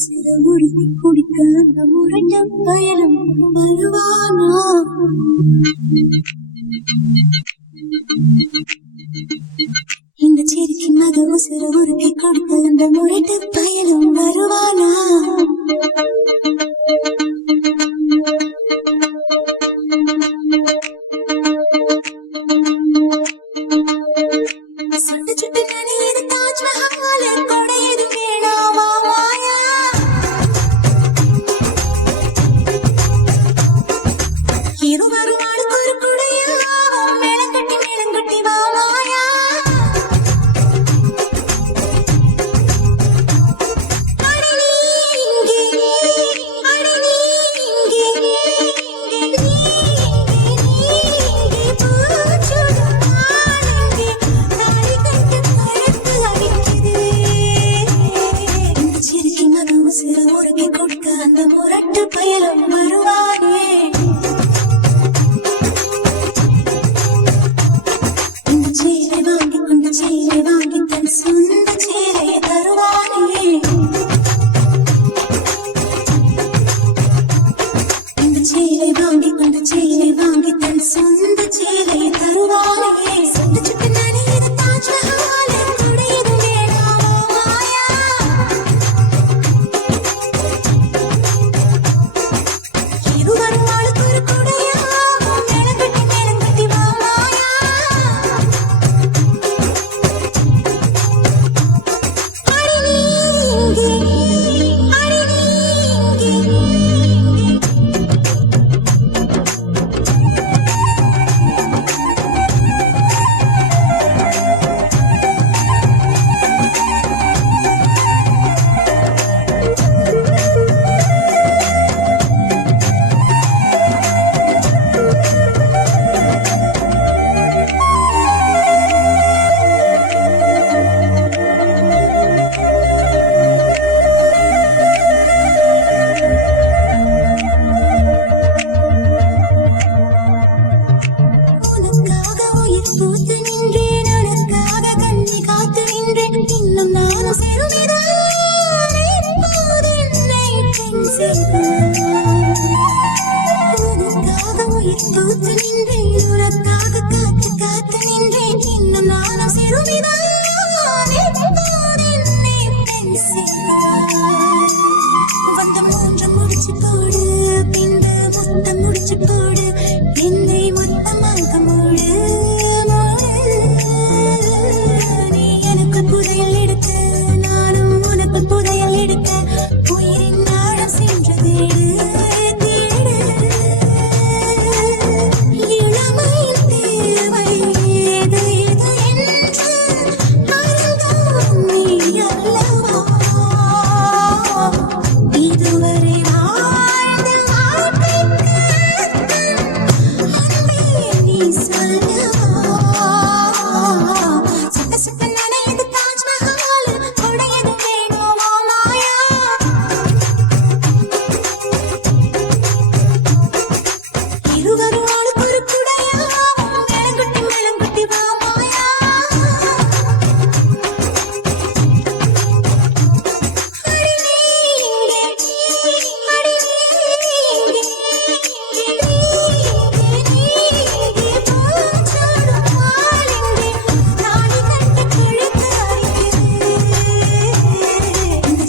சிறு உறுதி குடிக்க அந்த முரண்டம் பயணம் வருவானா இந்த சிறுக்கி மத சிறு உறுதி கொடுக்க அந்த முரட்டு பயணம் வருவானா சுட்டு சுட்டு நனையது தாஜ்மஹால் கொடையது வேணாமா மாயா இருவரும் ஆளுக்கு ஒரு குடையா மேளங்கட்டி வா மாயா அடி நீ இங்கே சிறு முருகை கொடுக்க அந்த முரட்டு பயணம் வருவானே இந்த சேலை வாங்கி கொண்ட சேலை வாங்கி தன் சொந்த சேலையை தருவானே இந்த சேலை வாங்கி கொண்ட சேலை வாங்கி தன் சொந்த சேலையை தருவானே சொந்த சுட்டு நனையது தாஜ்மஹால் கொடையது வேணாமா மாயா பூத்து நின்றேன் உனக்காக கண்ணி காத்து நின்றேன் இன்னும் நானும் சிறுமிதான் இப்போது என்னை பெண் உனக்காக உயிர் பூத்து நின்றேன் உனக்காக காத்து காத்து நின்றேன் இன்னும் நானும் சிறுமிதான் இப்போது என்னை பெண் வந்து மூன்று முடிச்சு போடு பின்பு முத்தம் முடிச்சு போடு என்னை மொத்தமாக மூடு புதையல் எடுக்க நானும் உனக்கு புதையல் எடுக்க உயிரின் ஆழம் சென்றது தேடு இளமையின் தேவை ஏது ஏது என்று அறிந்தோம் நீ அல்லவா இதுவரை வாழ்ந்த வாழ்க்கைக்கு அன்பே நீ சொல்லவா சுத்த சுத்த நனையது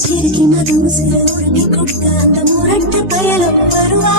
சிறுகி மது சிறு உருகி கொடுக்க அந்த முரட்டு பயணம் வருவா